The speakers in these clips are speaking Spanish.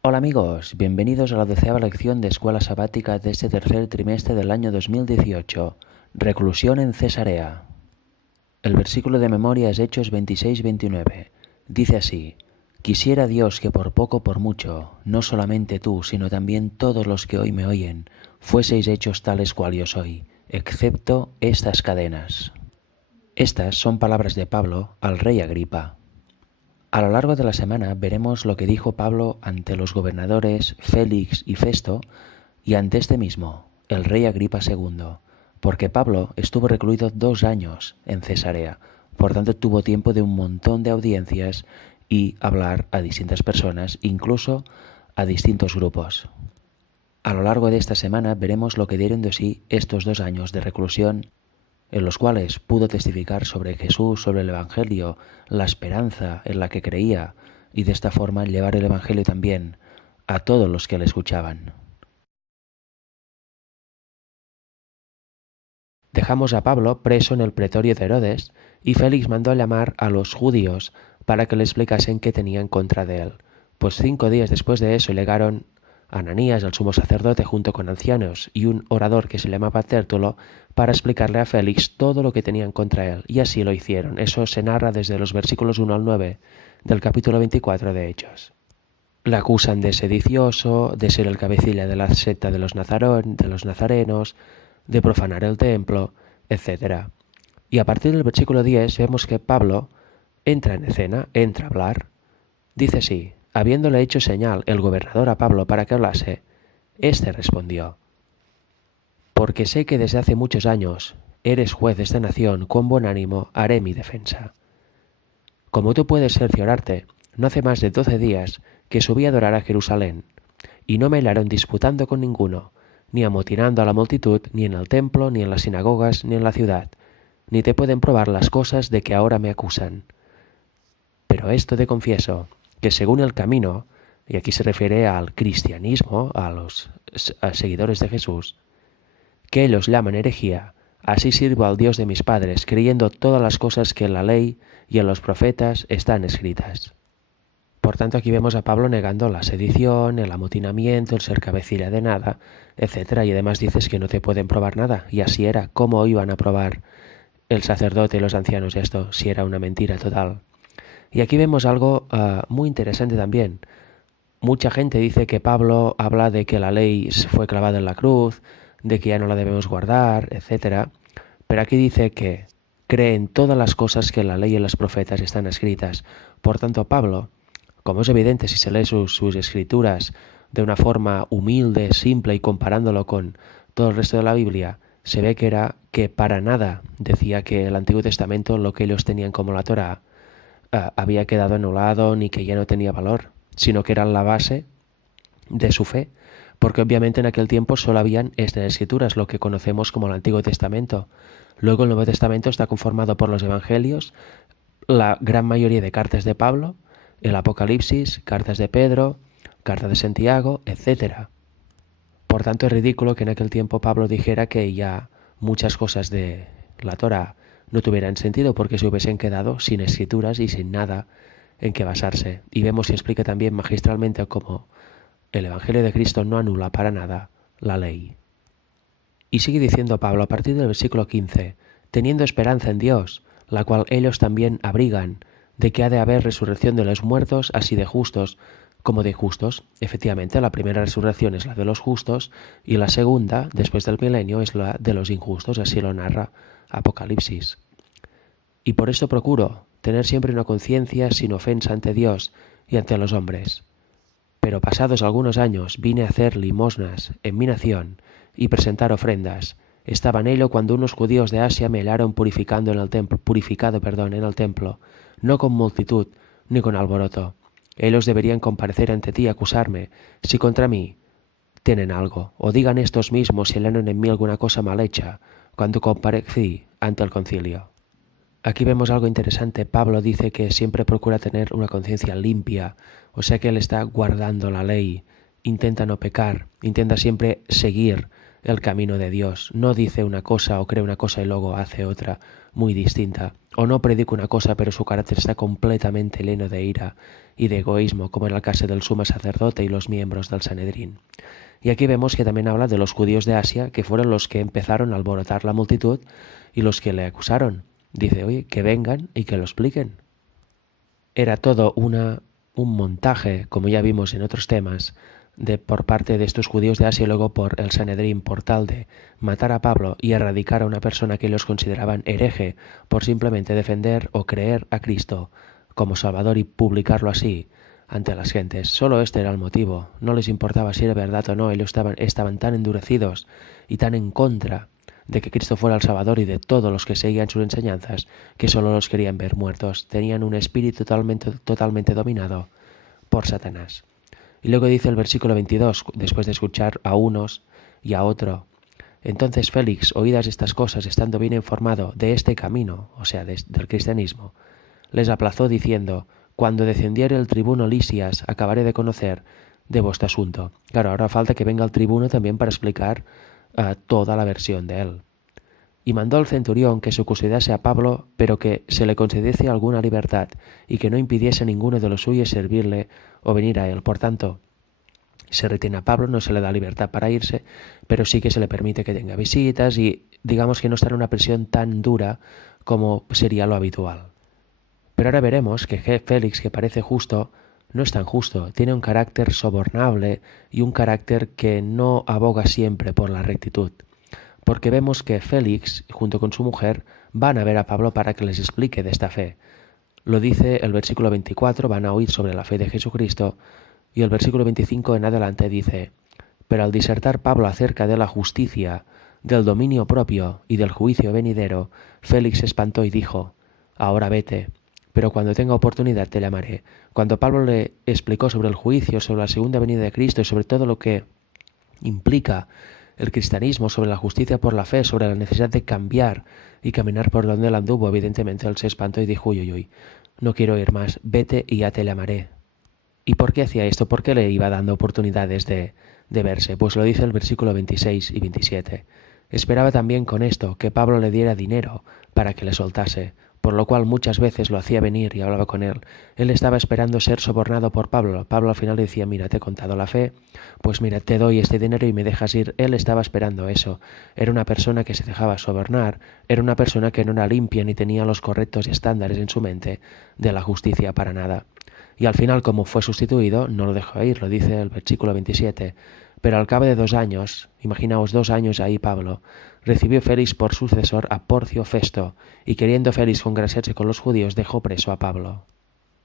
Hola amigos, bienvenidos a la 12ª lección de Escuela Sabática de este tercer trimestre del año 2018. Reclusión en Cesarea. El versículo de memoria es Hechos 26-29. Dice así: Quisiera Dios que por poco por mucho, no solamente tú, sino también todos los que hoy me oyen, fueseis hechos tales cual yo soy, excepto estas cadenas. Estas son palabras de Pablo al rey Agripa. A lo largo de la semana veremos lo que dijo Pablo ante los gobernadores Félix y Festo y ante este mismo, el rey Agripa II, porque Pablo estuvo recluido 2 años en Cesarea, por tanto tuvo tiempo de un montón de audiencias y hablar a distintas personas, incluso a distintos grupos. A lo largo de esta semana veremos lo que dieron de sí estos 2 años de reclusión en los cuales pudo testificar sobre Jesús, sobre el Evangelio, la esperanza en la que creía, y de esta forma llevar el Evangelio también a todos los que le escuchaban. Dejamos a Pablo preso en el pretorio de Herodes, y Félix mandó llamar a los judíos para que le explicasen qué tenían contra de él. Pues 5 días después de eso llegaron Ananías, el sumo sacerdote, junto con ancianos y un orador que se llamaba Tértulo, para explicarle a Félix todo lo que tenían contra él, y así lo hicieron. Eso se narra desde los versículos 1 al 9 del capítulo 24 de Hechos. Le acusan de sedicioso, de ser el cabecilla de la secta de los nazarenos, de profanar el templo, etc. Y a partir del versículo 10 vemos que Pablo entra en escena, entra a hablar. Dice así: habiéndole hecho señal el gobernador a Pablo para que hablase, éste respondió: porque sé que desde hace muchos años eres juez de esta nación, con buen ánimo haré mi defensa. Como tú puedes cerciorarte, no hace más de 12 días que subí a adorar a Jerusalén, y no me hallaron disputando con ninguno, ni amotinando a la multitud, ni en el templo, ni en las sinagogas, ni en la ciudad, ni te pueden probar las cosas de que ahora me acusan. Pero esto te confieso, que según el camino, y aquí se refiere al cristianismo, a los seguidores de Jesús, que ellos llaman herejía, así sirvo al Dios de mis padres, creyendo todas las cosas que en la ley y en los profetas están escritas. Por tanto, aquí vemos a Pablo negando la sedición, el amotinamiento, el ser cabecilla de nada, etc. Y además dices que no te pueden probar nada. Y así era. ¿Cómo iban a probar el sacerdote y los ancianos esto si era una mentira total? Y aquí vemos algo muy interesante también. Mucha gente dice que Pablo habla de que la ley fue clavada en la cruz, de que ya no la debemos guardar, etc. Pero aquí dice que cree en todas las cosas que en la ley y los profetas están escritas. Por tanto, Pablo, como es evidente si se lee sus escrituras de una forma humilde, simple y comparándolo con todo el resto de la Biblia, se ve que era que para nada decía que el Antiguo Testamento, lo que ellos tenían como la Torá, había quedado anulado ni que ya no tenía valor, sino que era la base de su fe, porque obviamente en aquel tiempo solo habían estas escrituras, lo que conocemos como el Antiguo Testamento. Luego el Nuevo Testamento está conformado por los Evangelios, la gran mayoría de cartas de Pablo, el Apocalipsis, cartas de Pedro, cartas de Santiago, etc. Por tanto, es ridículo que en aquel tiempo Pablo dijera que ya muchas cosas de la Torá no tuvieran sentido porque se hubiesen quedado sin escrituras y sin nada en que basarse. Y vemos y explica también magistralmente cómo el Evangelio de Cristo no anula para nada la ley. Y sigue diciendo Pablo a partir del versículo 15, teniendo esperanza en Dios, la cual ellos también abrigan, de que ha de haber resurrección de los muertos, así de justos como de justos. Efectivamente, la primera resurrección es la de los justos y la segunda, después del milenio, es la de los injustos, así lo narra Apocalipsis. Y por esto procuro tener siempre una conciencia sin ofensa ante Dios y ante los hombres. Pero pasados algunos años vine a hacer limosnas en mi nación y presentar ofrendas. Estaba en ello cuando unos judíos de Asia me hallaron purificado en el templo, no con multitud ni con alboroto. Ellos deberían comparecer ante ti y acusarme, si contra mí tienen algo, o digan estos mismos si hallaron en mí alguna cosa mal hecha, cuando comparecí ante el concilio. Aquí vemos algo interesante. Pablo dice que siempre procura tener una conciencia limpia, o sea que él está guardando la ley, intenta no pecar, intenta siempre seguir el camino de Dios. No dice una cosa o cree una cosa y luego hace otra muy distinta. O no predica una cosa pero su carácter está completamente lleno de ira y de egoísmo, como en el caso del sumo sacerdote y los miembros del Sanedrín. Y aquí vemos que también habla de los judíos de Asia, que fueron los que empezaron a alborotar la multitud y los que le acusaron. Dice, oye, que vengan y que lo expliquen. Era todo un montaje, como ya vimos en otros temas, por parte de estos judíos de Asia y luego por el Sanedrín, por tal de matar a Pablo y erradicar a una persona que ellos consideraban hereje por simplemente defender o creer a Cristo como Salvador y publicarlo así ante las gentes. Solo este era el motivo. No les importaba si era verdad o no. Ellos estaban tan endurecidos y tan en contra de que Cristo fuera el Salvador y de todos los que seguían sus enseñanzas, que solo los querían ver muertos. Tenían un espíritu totalmente dominado por Satanás. Y luego dice el versículo 22, después de escuchar a unos y a otro: entonces Félix, oídas estas cosas, estando bien informado de este camino, o sea, del cristianismo, les aplazó diciendo: cuando descendiere el tribuno Lisias, acabaré de conocer de vuestro asunto. Claro, ahora falta que venga el tribuno también para explicar toda la versión de él. Y mandó al centurión que se custodiase a Pablo, pero que se le concediese alguna libertad, y que no impidiese a ninguno de los suyos servirle o venir a él. Por tanto, se retiene a Pablo, no se le da libertad para irse, pero sí que se le permite que tenga visitas y digamos que no está en una prisión tan dura como sería lo habitual. Pero ahora veremos que Félix, que parece justo, no es tan justo, tiene un carácter sobornable y un carácter que no aboga siempre por la rectitud. Porque vemos que Félix, junto con su mujer, van a ver a Pablo para que les explique de esta fe. Lo dice el versículo 24, van a oír sobre la fe de Jesucristo, y el versículo 25 en adelante dice: pero al disertar Pablo acerca de la justicia, del dominio propio y del juicio venidero, Félix se espantó y dijo: ahora vete, pero cuando tenga oportunidad te llamaré. Cuando Pablo le explicó sobre el juicio, sobre la segunda venida de Cristo y sobre todo lo que implica el cristianismo, sobre la justicia por la fe, sobre la necesidad de cambiar y caminar por donde él anduvo, evidentemente él se espantó y dijo: uy, uy, uy, no quiero ir más, vete y ya te llamaré. ¿Y por qué hacía esto? ¿Por qué le iba dando oportunidades de verse? Pues lo dice el versículo 26 y 27. Esperaba también con esto que Pablo le diera dinero para que le soltase, por lo cual muchas veces lo hacía venir y hablaba con él. Él estaba esperando ser sobornado por Pablo. Pablo al final le decía: mira, te he contado la fe, pues mira, te doy este dinero y me dejas ir. Él estaba esperando eso. Era una persona que se dejaba sobornar, era una persona que no era limpia ni tenía los correctos estándares en su mente de la justicia para nada. Y al final, como fue sustituido, no lo dejó ir, lo dice el versículo 27. Pero al cabo de 2 años, imaginaos 2 años ahí Pablo, recibió Félix por sucesor a Porcio Festo, y queriendo Félix congraciarse con los judíos, dejó preso a Pablo.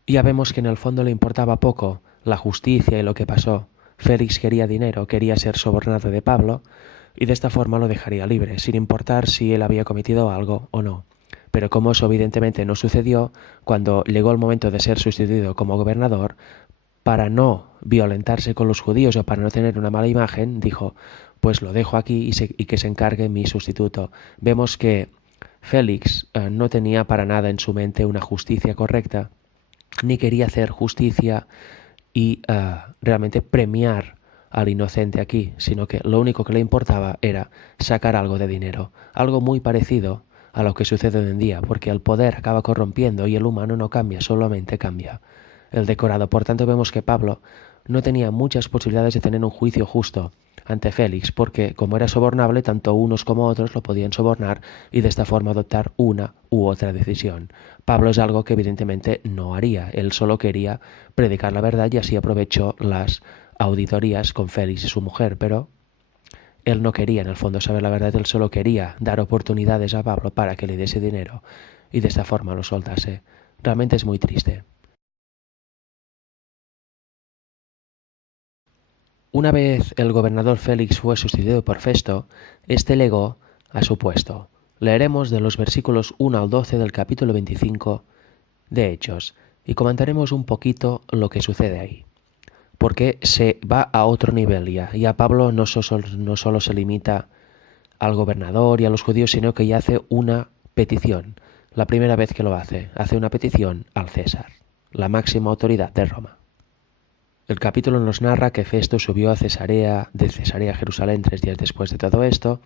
Y ya vemos que en el fondo le importaba poco la justicia y lo que pasó. Félix quería dinero, quería ser sobornado de Pablo, y de esta forma lo dejaría libre, sin importar si él había cometido algo o no. Pero como eso evidentemente no sucedió, cuando llegó el momento de ser sustituido como gobernador, para no violentarse con los judíos o para no tener una mala imagen, dijo: pues lo dejo aquí y que se encargue mi sustituto. Vemos que Félix no tenía para nada en su mente una justicia correcta, ni quería hacer justicia y realmente premiar al inocente aquí, sino que lo único que le importaba era sacar algo de dinero, algo muy parecido a lo que sucede hoy en día, porque el poder acaba corrompiendo y el humano no cambia, solamente cambia el decorado. Por tanto, vemos que Pablo no tenía muchas posibilidades de tener un juicio justo ante Félix, porque como era sobornable, tanto unos como otros lo podían sobornar y de esta forma adoptar una u otra decisión. Pablo es algo que evidentemente no haría, él solo quería predicar la verdad y así aprovechó las auditorías con Félix y su mujer, pero él no quería en el fondo saber la verdad, él solo quería dar oportunidades a Pablo para que le diese dinero y de esta forma lo soltase. Realmente es muy triste. Una vez el gobernador Félix fue sustituido por Festo, este legó a su puesto. Leeremos de los versículos 1 al 12 del capítulo 25 de Hechos y comentaremos un poquito lo que sucede ahí. Porque se va a otro nivel ya. Ya Pablo no solo se limita al gobernador y a los judíos, sino que ya hace una petición. La primera vez que lo hace una petición al César, la máxima autoridad de Roma. El capítulo nos narra que Festo subió de Cesarea a Jerusalén 3 días después de todo esto,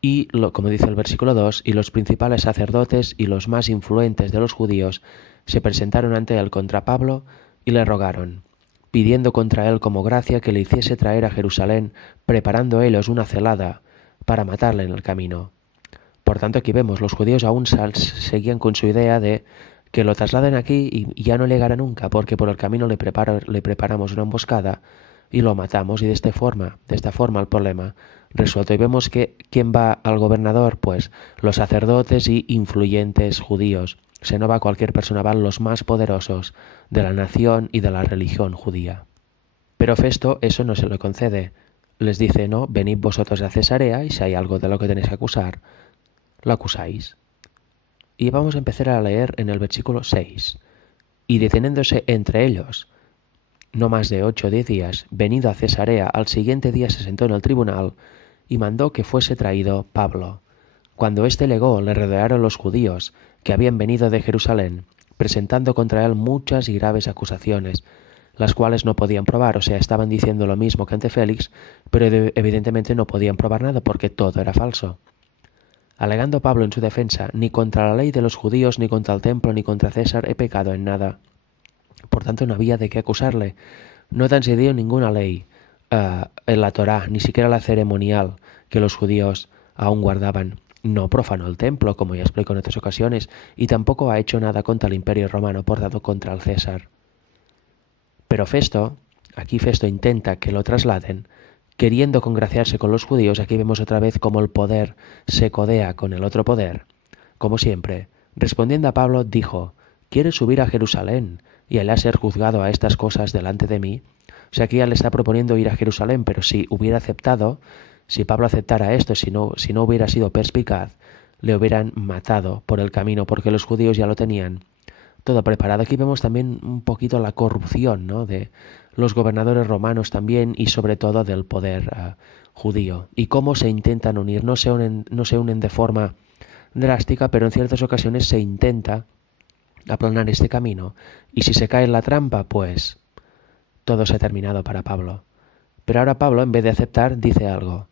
y, como dice el versículo 2, y los principales sacerdotes y los más influentes de los judíos se presentaron ante él contra Pablo y le rogaron, pidiendo contra él como gracia que le hiciese traer a Jerusalén, preparando ellos una celada para matarle en el camino. Por tanto, aquí vemos, los judíos aún seguían con su idea de que lo trasladen aquí y ya no llegará nunca, porque por el camino le preparamos una emboscada y lo matamos, y de esta forma el problema resuelto. Y vemos que ¿quién va al gobernador? Pues los sacerdotes y influyentes judíos. Se no va cualquier persona, van los más poderosos de la nación y de la religión judía. Pero Festo eso no se lo concede. Les dice, no, venid vosotros a Cesarea y si hay algo de lo que tenéis que acusar, lo acusáis. Y vamos a empezar a leer en el versículo 6. Y deteniéndose entre ellos, no más de 8 o 10 días, venido a Cesarea, al siguiente día se sentó en el tribunal y mandó que fuese traído Pablo. Cuando éste llegó, le rodearon los judíos, que habían venido de Jerusalén, presentando contra él muchas y graves acusaciones, las cuales no podían probar, o sea, estaban diciendo lo mismo que ante Félix, pero evidentemente no podían probar nada porque todo era falso. Alegando Pablo en su defensa, ni contra la ley de los judíos, ni contra el templo, ni contra César he pecado en nada. Por tanto, no había de qué acusarle. No transgredió ninguna ley en la Torá, ni siquiera la ceremonial que los judíos aún guardaban. No profanó el templo, como ya explico en otras ocasiones, y tampoco ha hecho nada contra el imperio romano, por tanto contra el César. Pero aquí Festo intenta que lo trasladen, queriendo congraciarse con los judíos. Aquí vemos otra vez cómo el poder se codea con el otro poder. Como siempre, respondiendo a Pablo, dijo, ¿quieres subir a Jerusalén y allá ser juzgado a estas cosas delante de mí? O sea, aquí ya le está proponiendo ir a Jerusalén, pero si hubiera aceptado, si Pablo aceptara esto, si no hubiera sido perspicaz, le hubieran matado por el camino, porque los judíos ya lo tenían todo preparado. Aquí vemos también un poquito la corrupción, ¿no?, de los gobernadores romanos también, y sobre todo del poder judío, y cómo se intentan unir. No se unen de forma drástica, pero en ciertas ocasiones se intenta aplanar este camino, y si se cae en la trampa, pues todo se ha terminado para Pablo. Pero ahora Pablo, en vez de aceptar, dice algo.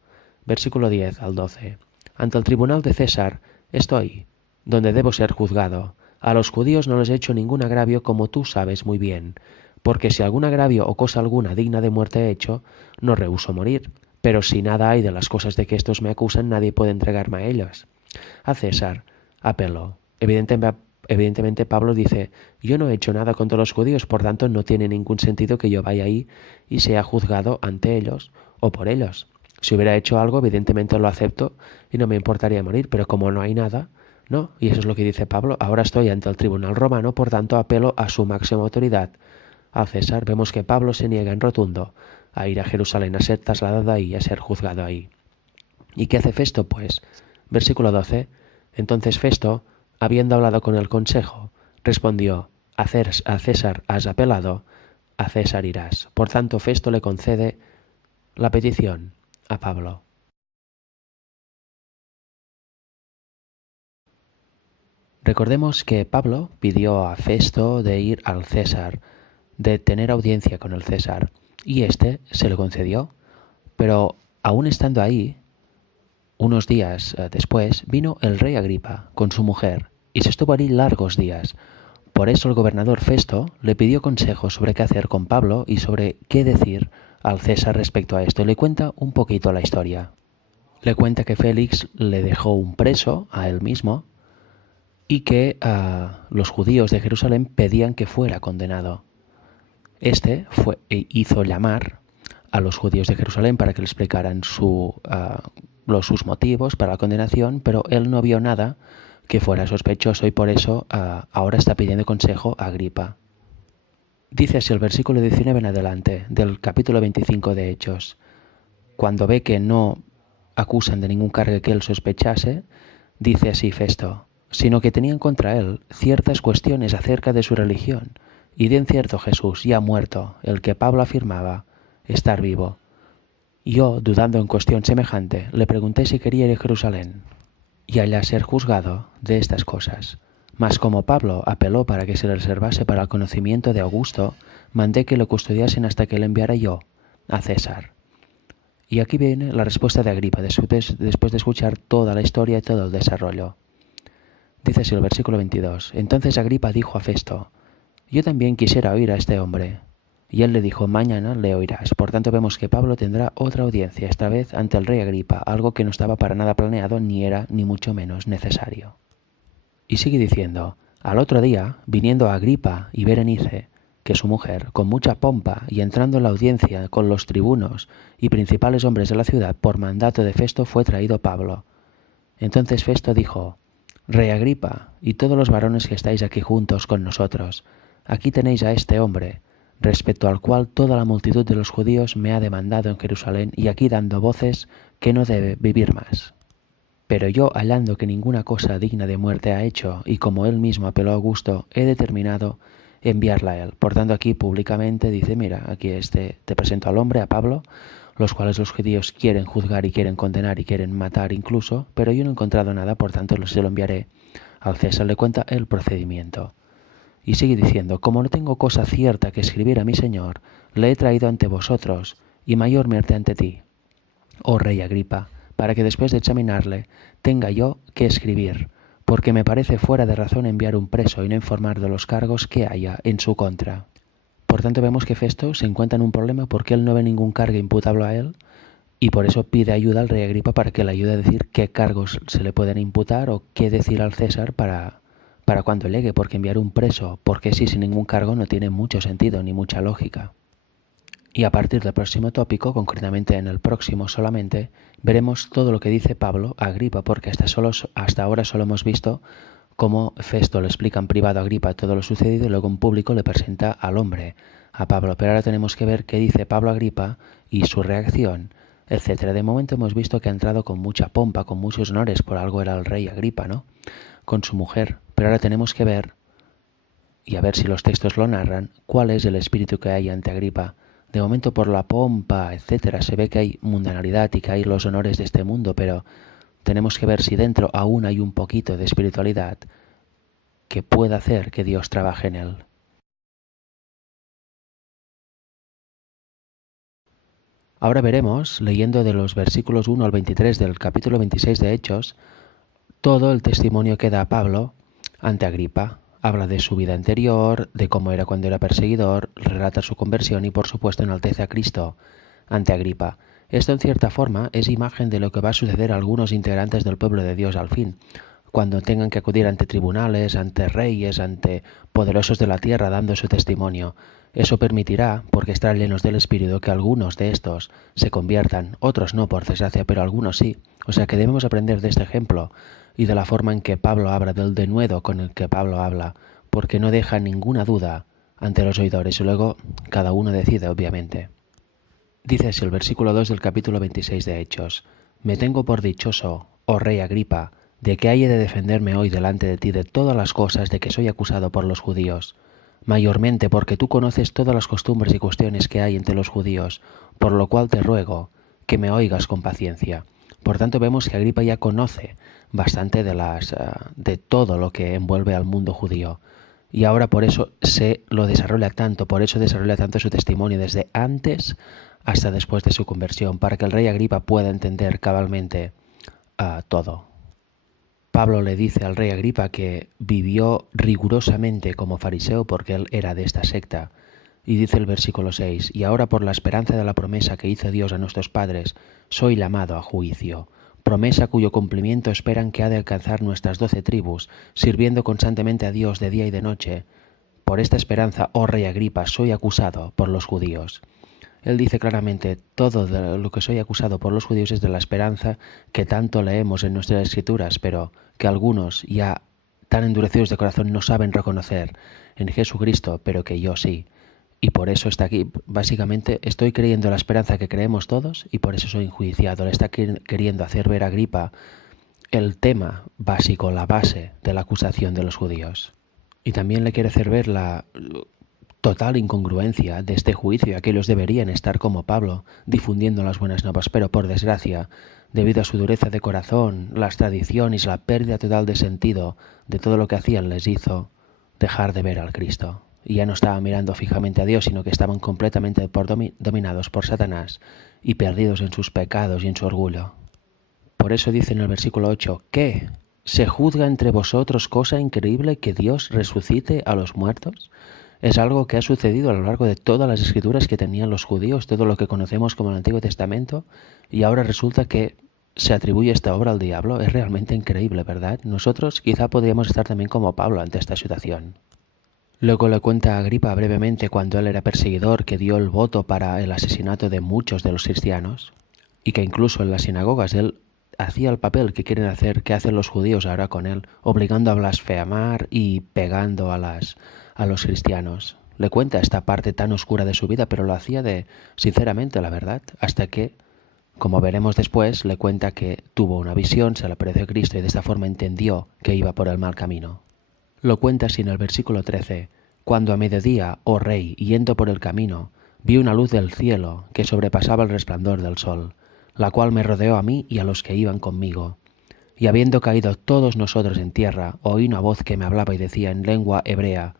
Versículo 10 al 12. Ante el tribunal de César estoy, donde debo ser juzgado. A los judíos no les he hecho ningún agravio, como tú sabes muy bien, porque si algún agravio o cosa alguna digna de muerte he hecho, no rehúso morir. Pero si nada hay de las cosas de que estos me acusan, nadie puede entregarme a ellas. A César apeló. Evidentemente Pablo dice, yo no he hecho nada contra los judíos, por tanto no tiene ningún sentido que yo vaya ahí y sea juzgado ante ellos o por ellos. Si hubiera hecho algo, evidentemente lo acepto y no me importaría morir, pero como no hay nada, no. Y eso es lo que dice Pablo, ahora estoy ante el tribunal romano, por tanto apelo a su máxima autoridad, a César. Vemos que Pablo se niega en rotundo a ir a Jerusalén, a ser trasladado ahí, a ser juzgado ahí. ¿Y qué hace Festo? Pues, versículo 12, entonces Festo, habiendo hablado con el consejo, respondió, a César has apelado, a César irás. Por tanto, Festo le concede la petición a Pablo. Recordemos que Pablo pidió a Festo de ir al César, de tener audiencia con el César, y éste se lo concedió. Pero aún estando ahí, unos días después, vino el rey Agripa con su mujer, y se estuvo allí largos días. Por eso el gobernador Festo le pidió consejo sobre qué hacer con Pablo y sobre qué decir al César respecto a esto. Le cuenta un poquito la historia. Le cuenta que Félix le dejó un preso a él mismo y que los judíos de Jerusalén pedían que fuera condenado. Hizo llamar a los judíos de Jerusalén para que le explicaran sus motivos para la condenación, pero él no vio nada que fuera sospechoso y por eso ahora está pidiendo consejo a Agripa. Dice así el versículo 19 en adelante del capítulo 25 de Hechos. Cuando ve que no acusan de ningún cargo que él sospechase, dice así Festo, sino que tenían contra él ciertas cuestiones acerca de su religión, y de en cierto Jesús ya muerto, el que Pablo afirmaba estar vivo. Yo, dudando en cuestión semejante, le pregunté si quería ir a Jerusalén y allá ser juzgado de estas cosas. Mas como Pablo apeló para que se le reservase para el conocimiento de Augusto, mandé que lo custodiasen hasta que le enviara yo a César. Y aquí viene la respuesta de Agripa, después de escuchar toda la historia y todo el desarrollo. Dice así el versículo 22. Entonces Agripa dijo a Festo: yo también quisiera oír a este hombre. Y él le dijo: mañana le oirás. Por tanto vemos que Pablo tendrá otra audiencia, esta vez ante el rey Agripa, algo que no estaba para nada planeado ni era ni mucho menos necesario. Y sigue diciendo: al otro día, viniendo Agripa y Berenice, que su mujer, con mucha pompa y entrando en la audiencia con los tribunos y principales hombres de la ciudad, por mandato de Festo fue traído Pablo. Entonces Festo dijo: Rey Agripa, y todos los varones que estáis aquí juntos con nosotros, aquí tenéis a este hombre, respecto al cual toda la multitud de los judíos me ha demandado en Jerusalén, y aquí dando voces que no debe vivir más. Pero yo, hallando que ninguna cosa digna de muerte ha hecho, y como él mismo apeló a Augusto, he determinado enviarla a él. Por tanto, aquí públicamente dice: mira, aquí te presento al hombre, a Pablo, los cuales los judíos quieren juzgar y quieren condenar y quieren matar incluso, pero yo no he encontrado nada, por tanto se lo enviaré al César. Le cuenta el procedimiento. Y sigue diciendo: como no tengo cosa cierta que escribir a mi señor, le he traído ante vosotros, y mayormente ante ti, oh rey Agripa, para que después de examinarle tenga yo que escribir, porque me parece fuera de razón enviar un preso y no informar de los cargos que haya en su contra. Por tanto vemos que Festo se encuentra en un problema porque él no ve ningún cargo imputable a él, y por eso pide ayuda al rey Agripa para que le ayude a decir qué cargos se le pueden imputar o qué decir al César para cuando llegue, porque enviar un preso porque sí sin ningún cargo no tiene mucho sentido ni mucha lógica. Y a partir del próximo tópico, concretamente en el próximo solamente, veremos todo lo que dice Pablo a Agripa, porque hasta ahora solo hemos visto cómo Festo le explica en privado a Agripa todo lo sucedido y luego en público le presenta al hombre, a Pablo. Pero ahora tenemos que ver qué dice Pablo a Agripa y su reacción, etcétera. De momento hemos visto que ha entrado con mucha pompa, con muchos honores, por algo era el rey Agripa, ¿no? Con su mujer. Pero ahora tenemos que ver, y a ver si los textos lo narran, cuál es el espíritu que hay ante Agripa. De momento, por la pompa, etcétera, se ve que hay mundanalidad y que hay los honores de este mundo, pero tenemos que ver si dentro aún hay un poquito de espiritualidad que pueda hacer que Dios trabaje en él. Ahora veremos, leyendo de los versículos 1 al 23 del capítulo 26 de Hechos, todo el testimonio que da Pablo ante Agripa. Habla de su vida anterior, de cómo era cuando era perseguidor, relata su conversión y por supuesto enaltece a Cristo ante Agripa. Esto en cierta forma es imagen de lo que va a suceder a algunos integrantes del pueblo de Dios al fin, cuando tengan que acudir ante tribunales, ante reyes, ante poderosos de la tierra dando su testimonio. Eso permitirá, porque están llenos del Espíritu, que algunos de estos se conviertan, otros no, por desgracia, pero algunos sí. O sea que debemos aprender de este ejemplo y de la forma en que Pablo habla, del denuedo con el que Pablo habla, porque no deja ninguna duda ante los oidores y luego cada uno decide, obviamente. Dice así el versículo 2 del capítulo 26 de Hechos: Me tengo por dichoso, oh rey Agripa, de que haya de defenderme hoy delante de ti de todas las cosas de que soy acusado por los judíos, mayormente porque tú conoces todas las costumbres y cuestiones que hay entre los judíos, por lo cual te ruego que me oigas con paciencia. Por tanto vemos que Agripa ya conoce bastante de todo lo que envuelve al mundo judío. Y ahora por eso se lo desarrolla tanto, por eso desarrolla tanto su testimonio desde antes hasta después de su conversión, para que el rey Agripa pueda entender cabalmente todo. Pablo le dice al rey Agripa que vivió rigurosamente como fariseo porque él era de esta secta. Y dice el versículo 6, y ahora por la esperanza de la promesa que hizo Dios a nuestros padres, soy llamado a juicio. Promesa cuyo cumplimiento esperan que ha de alcanzar nuestras 12 tribus, sirviendo constantemente a Dios de día y de noche. Por esta esperanza, oh rey Agripa, soy acusado por los judíos. Él dice claramente: todo de lo que soy acusado por los judíos es de la esperanza que tanto leemos en nuestras escrituras, pero que algunos ya tan endurecidos de corazón no saben reconocer en Jesucristo, pero que yo sí. Y por eso está aquí. Básicamente estoy creyendo la esperanza que creemos todos y por eso soy enjuiciado. Le está queriendo hacer ver a Agripa el tema básico, la base de la acusación de los judíos. Y también le quiere hacer ver total incongruencia de este juicio. Aquellos deberían estar como Pablo, difundiendo las buenas nuevas, pero por desgracia, debido a su dureza de corazón, las tradiciones, la pérdida total de sentido de todo lo que hacían les hizo dejar de ver al Cristo. Y ya no estaban mirando fijamente a Dios, sino que estaban completamente dominados por Satanás y perdidos en sus pecados y en su orgullo. Por eso dice en el versículo 8, ¿qué? ¿Se juzga entre vosotros cosa increíble que Dios resucite a los muertos? Es algo que ha sucedido a lo largo de todas las escrituras que tenían los judíos, todo lo que conocemos como el Antiguo Testamento, y ahora resulta que se atribuye esta obra al diablo. Es realmente increíble, ¿verdad? Nosotros quizá podríamos estar también como Pablo ante esta situación. Luego le cuenta a Agripa brevemente cuando él era perseguidor que dio el voto para el asesinato de muchos de los cristianos y que incluso en las sinagogas él hacía el papel que quieren hacer, que hacen los judíos ahora con él, obligando a blasfemar y pegando a los cristianos. Le cuenta esta parte tan oscura de su vida, pero lo hacía sinceramente, la verdad, hasta que, como veremos después, le cuenta que tuvo una visión, se le apareció Cristo y de esta forma entendió que iba por el mal camino. Lo cuenta así en el versículo 13, cuando a mediodía, oh rey, yendo por el camino, vi una luz del cielo que sobrepasaba el resplandor del sol, la cual me rodeó a mí y a los que iban conmigo. Y habiendo caído todos nosotros en tierra, oí una voz que me hablaba y decía en lengua hebrea,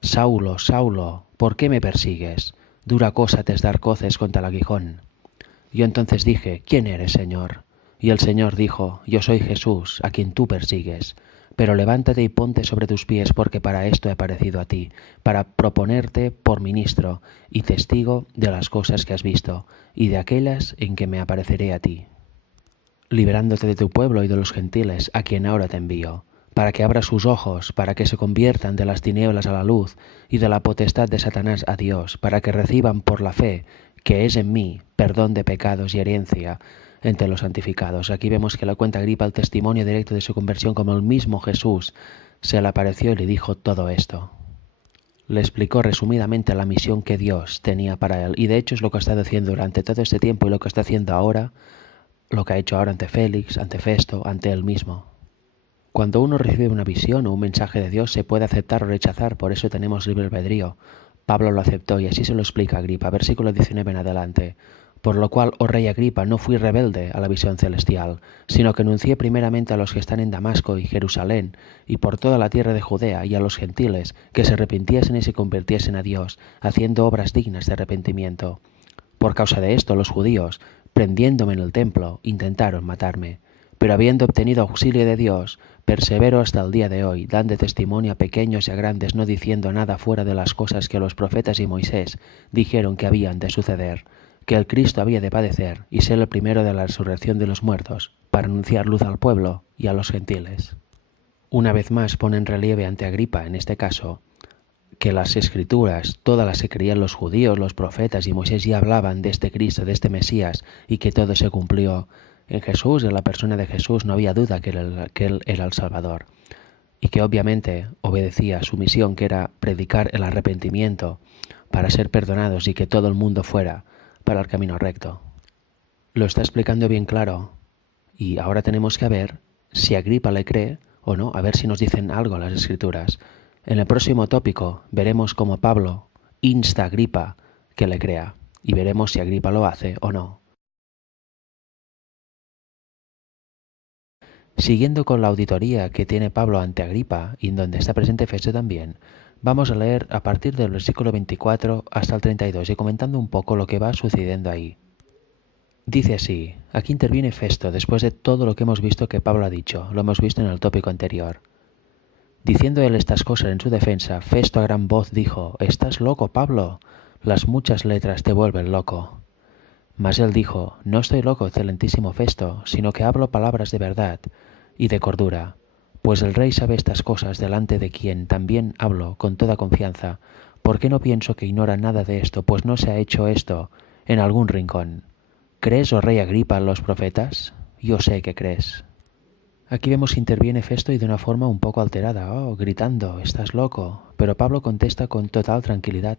Saulo, Saulo, ¿por qué me persigues? Dura cosa te es dar coces contra el aguijón. Yo entonces dije, ¿quién eres, Señor? Y el Señor dijo, yo soy Jesús, a quien tú persigues. Pero levántate y ponte sobre tus pies, porque para esto he aparecido a ti, para proponerte por ministro y testigo de las cosas que has visto, y de aquellas en que me apareceré a ti, liberándote de tu pueblo y de los gentiles, a quien ahora te envío, para que abra sus ojos, para que se conviertan de las tinieblas a la luz y de la potestad de Satanás a Dios, para que reciban por la fe que es en mí perdón de pecados y herencia entre los santificados. Aquí vemos que le cuenta Agripa el testimonio directo de su conversión, como el mismo Jesús se le apareció y le dijo todo esto. Le explicó resumidamente la misión que Dios tenía para él, y de hecho es lo que ha estado haciendo durante todo este tiempo y lo que está haciendo ahora, lo que ha hecho ahora ante Félix, ante Festo, ante él mismo. Cuando uno recibe una visión o un mensaje de Dios se puede aceptar o rechazar, por eso tenemos libre albedrío. Pablo lo aceptó y así se lo explica Agripa, versículo 19 en adelante. Por lo cual, oh rey Agripa, no fui rebelde a la visión celestial, sino que anuncié primeramente a los que están en Damasco y Jerusalén, y por toda la tierra de Judea, y a los gentiles, que se arrepintiesen y se convirtiesen a Dios, haciendo obras dignas de arrepentimiento. Por causa de esto, los judíos, prendiéndome en el templo, intentaron matarme. Pero habiendo obtenido auxilio de Dios, persevero hasta el día de hoy, dando testimonio a pequeños y a grandes, no diciendo nada fuera de las cosas que los profetas y Moisés dijeron que habían de suceder, que el Cristo había de padecer y ser el primero de la resurrección de los muertos, para anunciar luz al pueblo y a los gentiles. Una vez más pone en relieve ante Agripa, en este caso, que las escrituras, todas las que creían los judíos, los profetas y Moisés ya hablaban de este Cristo, de este Mesías, y que todo se cumplió en Jesús, en la persona de Jesús, no había duda que él era el Salvador, y que obviamente obedecía a su misión, que era predicar el arrepentimiento para ser perdonados y que todo el mundo fuera para el camino recto. Lo está explicando bien claro, y ahora tenemos que ver si Agripa le cree o no, a ver si nos dicen algo las escrituras. En el próximo tópico veremos cómo Pablo insta a Agripa que le crea, y veremos si Agripa lo hace o no. Siguiendo con la auditoría que tiene Pablo ante Agripa, y en donde está presente Festo también, vamos a leer a partir del versículo 24 hasta el 32 y comentando un poco lo que va sucediendo ahí. Dice así, aquí interviene Festo después de todo lo que hemos visto que Pablo ha dicho, lo hemos visto en el tópico anterior. Diciendo él estas cosas en su defensa, Festo a gran voz dijo, ¿estás loco, Pablo? Las muchas letras te vuelven loco. Mas él dijo, no estoy loco, excelentísimo Festo, sino que hablo palabras de verdad y de cordura, pues el rey sabe estas cosas delante de quien también hablo con toda confianza. ¿Por qué no pienso que ignora nada de esto, pues no se ha hecho esto en algún rincón? ¿Crees, oh rey Agripa, en los profetas? Yo sé que crees. Aquí vemos que interviene Festo y de una forma un poco alterada, gritando, estás loco. Pero Pablo contesta con total tranquilidad.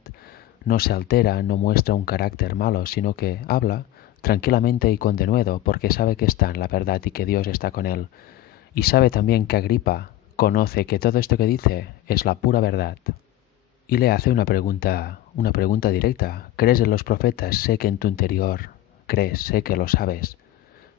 No se altera, no muestra un carácter malo, sino que habla tranquilamente y con denuedo, porque sabe que está en la verdad y que Dios está con él. Y sabe también que Agripa conoce que todo esto que dice es la pura verdad. y le hace una pregunta directa. ¿Crees en los profetas? Sé que en tu interior crees, sé que lo sabes.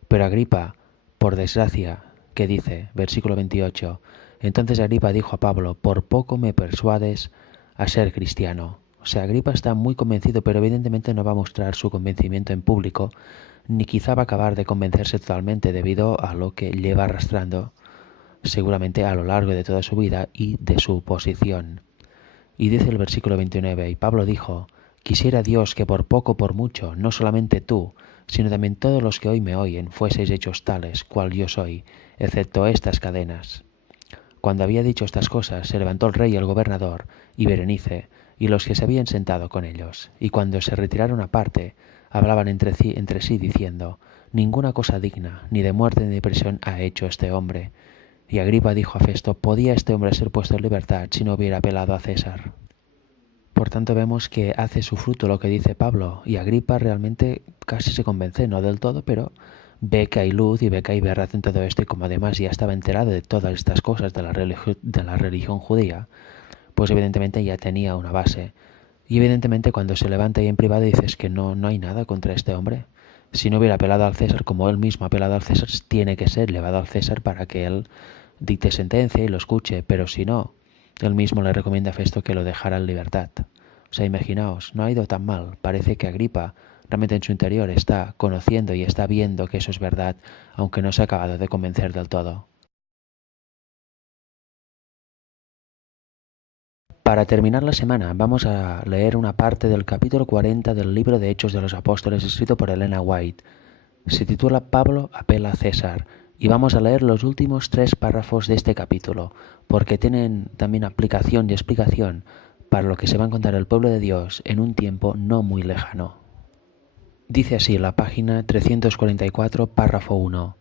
Pero Agripa, por desgracia, ¿qué dice? Versículo 28. Entonces Agripa dijo a Pablo, por poco me persuades a ser cristiano. O sea, Agripa está muy convencido, pero evidentemente no va a mostrar su convencimiento en público, ni quizá va a acabar de convencerse totalmente debido a lo que lleva arrastrando seguramente a lo largo de toda su vida y de su posición. Y dice el versículo 29, y Pablo dijo, quisiera Dios que por poco o por mucho, no solamente tú, sino también todos los que hoy me oyen, fueseis hechos tales, cual yo soy, excepto estas cadenas. Cuando había dicho estas cosas, se levantó el rey y el gobernador, y Berenice, y los que se habían sentado con ellos, y cuando se retiraron aparte, hablaban entre sí diciendo, ninguna cosa digna, ni de muerte ni de prisión ha hecho este hombre. Y Agripa dijo a Festo, ¿podía este hombre ser puesto en libertad si no hubiera apelado a César? Por tanto vemos que hace su fruto lo que dice Pablo, y Agripa realmente casi se convence, no del todo, pero ve que hay luz y ve que hay verdad en todo esto, y como además ya estaba enterado de todas estas cosas de la religión judía, pues evidentemente ya tenía una base. Y evidentemente cuando se levanta ahí en privado dices que no hay nada contra este hombre. Si no hubiera apelado al César como él mismo ha apelado al César, tiene que ser llevado al César para que él dicte sentencia y lo escuche, pero si no, él mismo le recomienda a Festo que lo dejara en libertad. O sea, imaginaos, no ha ido tan mal. Parece que Agripa realmente en su interior está conociendo y está viendo que eso es verdad, aunque no se ha acabado de convencer del todo. Para terminar la semana, vamos a leer una parte del capítulo 40 del libro de Hechos de los Apóstoles escrito por Elena White. Se titula Pablo apela a César y vamos a leer los últimos 3 párrafos de este capítulo, porque tienen también aplicación y explicación para lo que se va a encontrar el pueblo de Dios en un tiempo no muy lejano. Dice así la página 344, párrafo 1.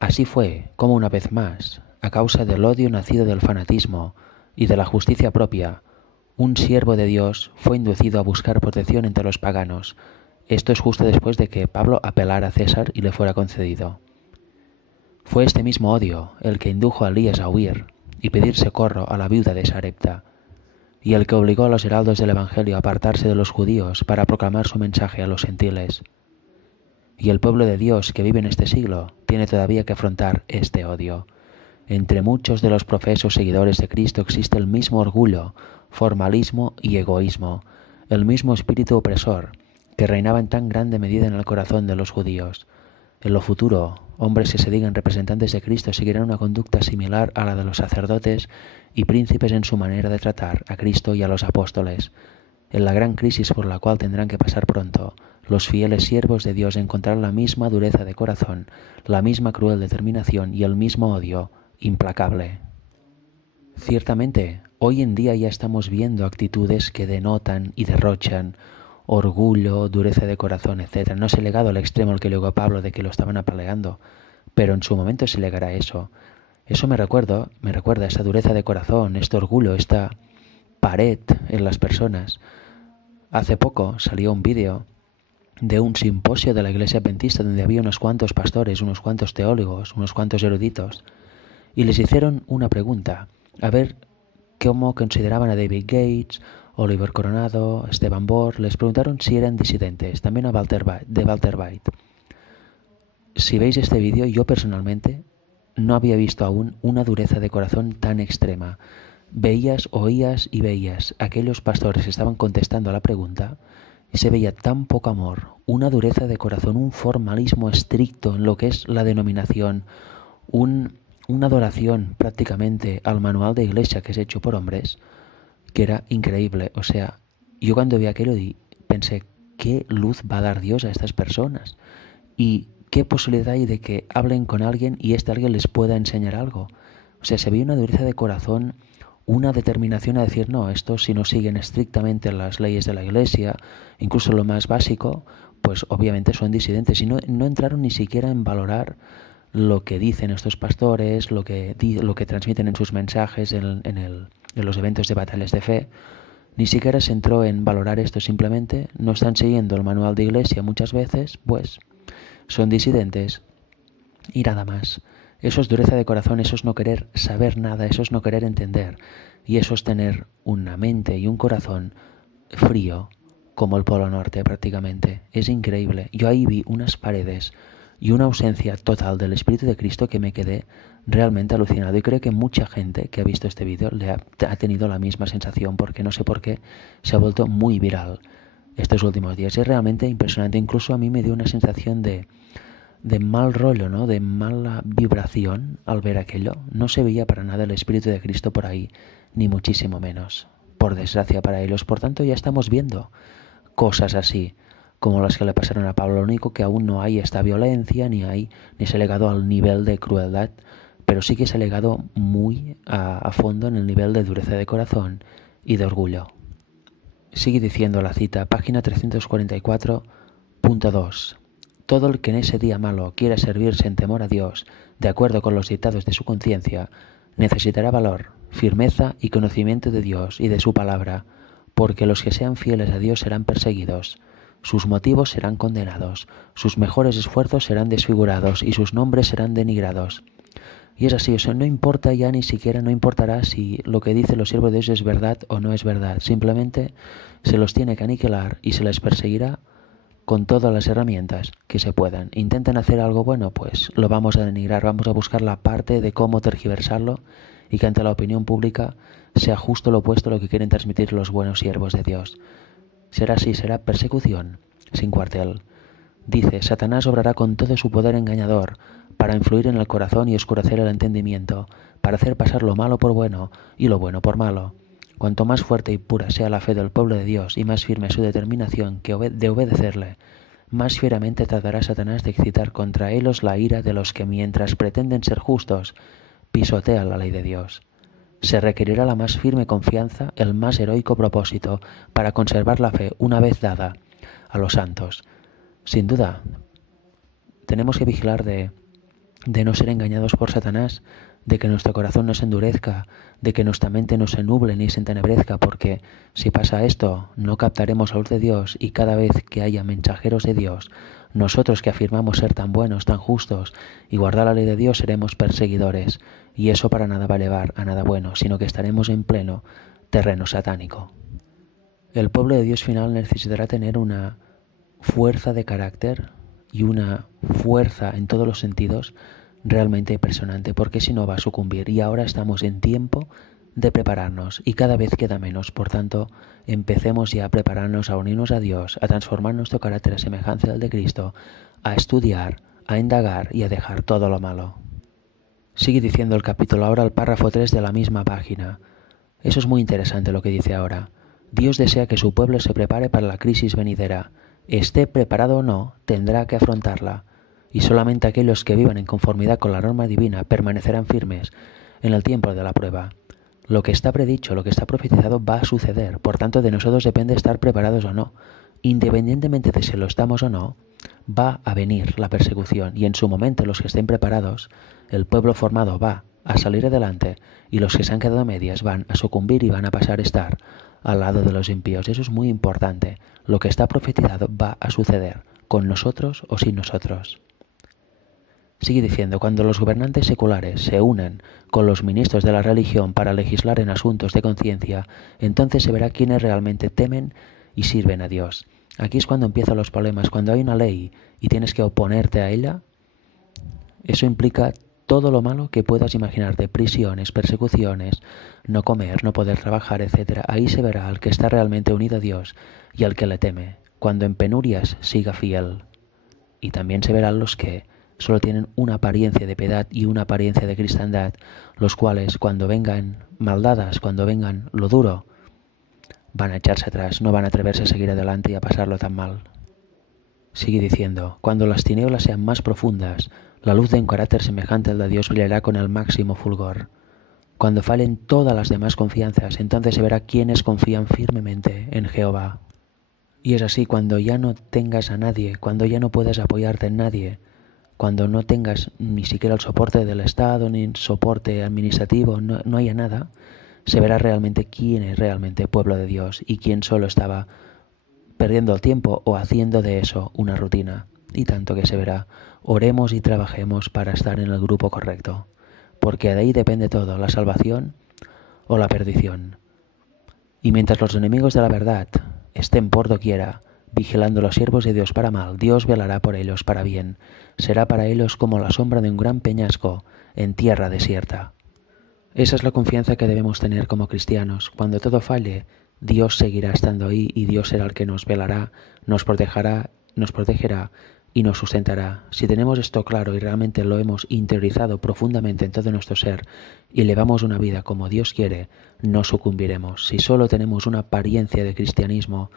Así fue como una vez más, a causa del odio nacido del fanatismo y de la justicia propia, un siervo de Dios fue inducido a buscar protección entre los paganos. Esto es justo después de que Pablo apelara a César y le fuera concedido. Fue este mismo odio el que indujo a Elías a huir y pedir socorro a la viuda de Sarepta, y el que obligó a los heraldos del Evangelio a apartarse de los judíos para proclamar su mensaje a los gentiles. Y el pueblo de Dios que vive en este siglo tiene todavía que afrontar este odio. Entre muchos de los profesos seguidores de Cristo existe el mismo orgullo, formalismo y egoísmo, el mismo espíritu opresor que reinaba en tan grande medida en el corazón de los judíos. En lo futuro, hombres que se digan representantes de Cristo seguirán una conducta similar a la de los sacerdotes y príncipes en su manera de tratar a Cristo y a los apóstoles. En la gran crisis por la cual tendrán que pasar pronto, los fieles siervos de Dios encontrarán la misma dureza de corazón, la misma cruel determinación y el mismo odio implacable. Ciertamente, hoy en día ya estamos viendo actitudes que denotan y derrochan orgullo, dureza de corazón, etc. No se ha llegado al extremo al que llegó Pablo de que lo estaban apaleando, pero en su momento se llegará eso. Eso me recuerda esa dureza de corazón, este orgullo, esta pared en las personas. Hace poco salió un vídeo de un simposio de la Iglesia Adventista donde había unos cuantos pastores, unos cuantos teólogos, unos cuantos eruditos, y les hicieron una pregunta, a ver cómo consideraban a David Gates, Oliver Coronado, Esteban Borr. Les preguntaron si eran disidentes, también a Walter White. Si veis este vídeo, yo personalmente no había visto aún una dureza de corazón tan extrema. Veías, oías y veías aquellos pastores que estaban contestando a la pregunta y se veía tan poco amor, una dureza de corazón, un formalismo estricto en lo que es la denominación, una adoración prácticamente al manual de iglesia que es hecho por hombres, que era increíble. O sea, yo cuando vi aquello pensé, ¿qué luz va a dar Dios a estas personas? ¿Y qué posibilidad hay de que hablen con alguien y este alguien les pueda enseñar algo? O sea, se ve una dureza de corazón, una determinación a decir, no, estos si no siguen estrictamente las leyes de la iglesia, incluso lo más básico, pues obviamente son disidentes y no entraron ni siquiera en valorar lo que dicen estos pastores, lo que transmiten en sus mensajes en los eventos de batallas de fe. Ni siquiera se entró en valorar esto, simplemente no están siguiendo el manual de iglesia muchas veces, pues son disidentes y nada más. Eso es dureza de corazón, eso es no querer saber nada, eso es no querer entender. Y eso es tener una mente y un corazón frío como el Polo Norte prácticamente. Es increíble. Yo ahí vi unas paredes y una ausencia total del Espíritu de Cristo que me quedé realmente alucinado. Y creo que mucha gente que ha visto este vídeo ha tenido la misma sensación, porque no sé por qué se ha vuelto muy viral estos últimos días. Es realmente impresionante. Incluso a mí me dio una sensación de mal rollo, ¿no? De mala vibración al ver aquello. No se veía para nada el Espíritu de Cristo por ahí, ni muchísimo menos, por desgracia para ellos. Por tanto, ya estamos viendo cosas así, como las que le pasaron a Pablo. Lo único que aún no hay esta violencia, ni se ha llegado al nivel de crueldad, pero sí que se ha llegado muy a fondo en el nivel de dureza de corazón y de orgullo. Sigue diciendo la cita, página 344.2. Todo el que en ese día malo quiera servirse en temor a Dios, de acuerdo con los dictados de su conciencia, necesitará valor, firmeza y conocimiento de Dios y de su palabra, porque los que sean fieles a Dios serán perseguidos, sus motivos serán condenados, sus mejores esfuerzos serán desfigurados y sus nombres serán denigrados. Y es así, o sea, no importa ya, ni siquiera no importará si lo que dicen los siervos de Dios es verdad o no es verdad. Simplemente se los tiene que aniquilar y se les perseguirá con todas las herramientas que se puedan. Intentan hacer algo bueno, pues lo vamos a denigrar, vamos a buscar la parte de cómo tergiversarlo y que ante la opinión pública sea justo lo opuesto a lo que quieren transmitir los buenos siervos de Dios. Será así, será persecución sin cuartel. Dice, Satanás obrará con todo su poder engañador para influir en el corazón y oscurecer el entendimiento, para hacer pasar lo malo por bueno y lo bueno por malo. Cuanto más fuerte y pura sea la fe del pueblo de Dios y más firme su determinación de obedecerle, más fieramente tratará Satanás de excitar contra ellos la ira de los que, mientras pretenden ser justos, pisotean la ley de Dios. Se requerirá la más firme confianza, el más heroico propósito para conservar la fe una vez dada a los santos. Sin duda, tenemos que vigilar de no ser engañados por Satanás, de que nuestro corazón no se endurezca, de que nuestra mente no se nuble ni se entenebrezca, porque si pasa esto, no captaremos la luz de Dios y cada vez que haya mensajeros de Dios, nosotros que afirmamos ser tan buenos, tan justos y guardar la ley de Dios, seremos perseguidores, y eso para nada va a llevar a nada bueno, sino que estaremos en pleno terreno satánico. El pueblo de Dios final necesitará tener una fuerza de carácter y una fuerza en todos los sentidos realmente impresionante, porque si no va a sucumbir. Y ahora estamos en tiempo de prepararnos y cada vez queda menos. Por tanto, empecemos ya a prepararnos, a unirnos a Dios, a transformar nuestro carácter a semejanza del de Cristo, a estudiar, a indagar y a dejar todo lo malo. Sigue diciendo el capítulo ahora, el párrafo 3 de la misma página. Eso es muy interesante lo que dice ahora. Dios desea que su pueblo se prepare para la crisis venidera. Esté preparado o no, tendrá que afrontarla. Y solamente aquellos que vivan en conformidad con la norma divina permanecerán firmes en el tiempo de la prueba. Lo que está predicho, lo que está profetizado va a suceder. Por tanto, de nosotros depende estar preparados o no. Independientemente de si lo estamos o no, va a venir la persecución. Y en su momento los que estén preparados, el pueblo formado va a salir adelante y los que se han quedado a medias van a sucumbir y van a pasar a estar al lado de los impíos. Eso es muy importante. Lo que está profetizado va a suceder, con nosotros o sin nosotros. Sigue diciendo, cuando los gobernantes seculares se unen con los ministros de la religión para legislar en asuntos de conciencia, entonces se verá quiénes realmente temen y sirven a Dios. Aquí es cuando empiezan los problemas. Cuando hay una ley y tienes que oponerte a ella, eso implica todo lo malo que puedas imaginarte, prisiones, persecuciones, no comer, no poder trabajar, etc. Ahí se verá al que está realmente unido a Dios y al que le teme, cuando en penurias siga fiel. Y también se verán los que solo tienen una apariencia de piedad y una apariencia de cristiandad, los cuales cuando vengan maldadas, cuando vengan lo duro, van a echarse atrás, no van a atreverse a seguir adelante y a pasarlo tan mal. Sigue diciendo, cuando las tinieblas sean más profundas, la luz de un carácter semejante al de Dios brillará con el máximo fulgor. Cuando fallen todas las demás confianzas, entonces se verá quiénes confían firmemente en Jehová. Y es así, cuando ya no tengas a nadie, cuando ya no puedas apoyarte en nadie, cuando no tengas ni siquiera el soporte del Estado, ni soporte administrativo, no haya nada, se verá realmente quién es realmente pueblo de Dios y quién solo estaba perdiendo el tiempo o haciendo de eso una rutina. y tanto que se verá. Oremos y trabajemos para estar en el grupo correcto, porque de ahí depende todo, la salvación o la perdición. Y mientras los enemigos de la verdad estén por doquiera, vigilando los siervos de Dios para mal, Dios velará por ellos para bien. Será para ellos como la sombra de un gran peñasco en tierra desierta. Esa es la confianza que debemos tener como cristianos. Cuando todo falle, Dios seguirá estando ahí y Dios será el que nos velará, nos protegerá y nos sustentará. Si tenemos esto claro y realmente lo hemos interiorizado profundamente en todo nuestro ser y llevamos una vida como Dios quiere, no sucumbiremos. Si solo tenemos una apariencia de cristianismo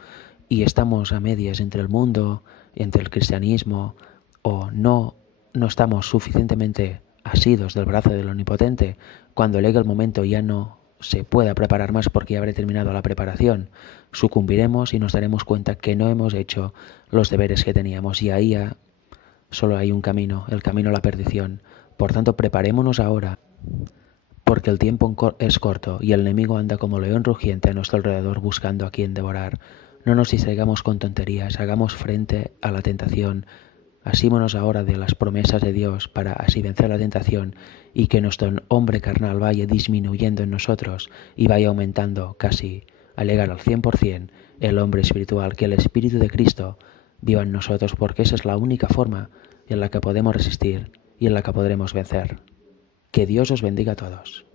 y estamos a medias entre el mundo, entre el cristianismo, o no estamos suficientemente asidos del brazo del Omnipotente, cuando llegue el momento ya no se pueda preparar más porque ya habré terminado la preparación, sucumbiremos y nos daremos cuenta que no hemos hecho los deberes que teníamos y ahí ya solo hay un camino, el camino a la perdición. Por tanto, preparémonos ahora, porque el tiempo es corto y el enemigo anda como león rugiente a nuestro alrededor buscando a quien devorar. No nos distraigamos con tonterías, hagamos frente a la tentación. Asímonos ahora de las promesas de Dios para así vencer la tentación y que nuestro hombre carnal vaya disminuyendo en nosotros y vaya aumentando casi al llegar al 100% el hombre espiritual, que el Espíritu de Cristo viva en nosotros, porque esa es la única forma en la que podemos resistir y en la que podremos vencer. Que Dios os bendiga a todos.